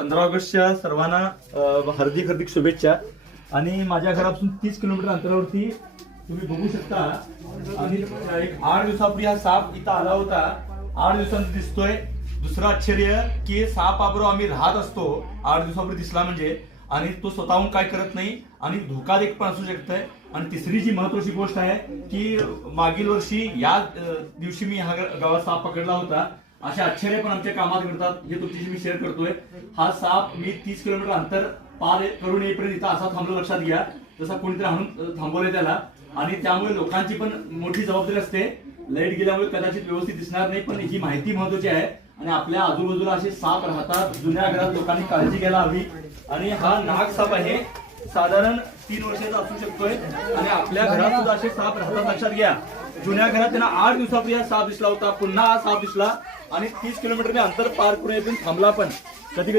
15 ऑगस्टच्या सर्वांना हार्दिक हार्दिक शुभेच्छा. आणि माझ्या घरापासून 30 किलोमीटर अंतरावरती तुम्ही बघू शकता. आणि एक 8 दिवसापूर्वी हा साप इथं आला होता. 8 दिवसांनी दिसतोय. दुसरं आश्चर्य की सापाबरोबर आम्ही राहत असतो. 8 दिवसापूर्वी दिसला म्हणजे, आणि तो स्वतःहून काय करत नाही आणि धोकादायक पण असू शकतंय. आणि तिसरी जी महत्वाची गोष्ट आहे की मागील वर्षी या दिवशी मी हा गावात साप पकडला होता. अशा आश्चर्य पण आमच्या कामात घडतात, हे तुमच्याशी मी शेअर करतोय. हा साप मी 30 किलोमीटर अंतर पार करून येईपर्यंत इथं असा थांबलो, लक्षात घ्या. जसा कोणीतरी आणून थांबवलंय त्याला. आणि त्यामुळे लोकांची पण मोठी जबाबदारी असते. लाईट गेल्यामुळे कदाचित व्यवस्थित दिसणार नाही, पण ही माहिती महत्वाची आहे. आणि आपल्या आजूबाजूला असे साप राहतात. जुन्या घरात लोकांनी काळजी घ्यायला हवी. आणि हा नाग साप आहे, साधारण 3 वर्षाचा असू शकतोय. आणि आपल्या घरात सुद्धा असे साप राहतात, लक्षात घ्या. जुन्या घरात त्यांना 8 दिवसापूर्वी हा साप दिसला होता. पुन्हा हा साप दिसला आणि 30 किलोमीटर अंतर पार करून येथून थांबला पण. कधी कधी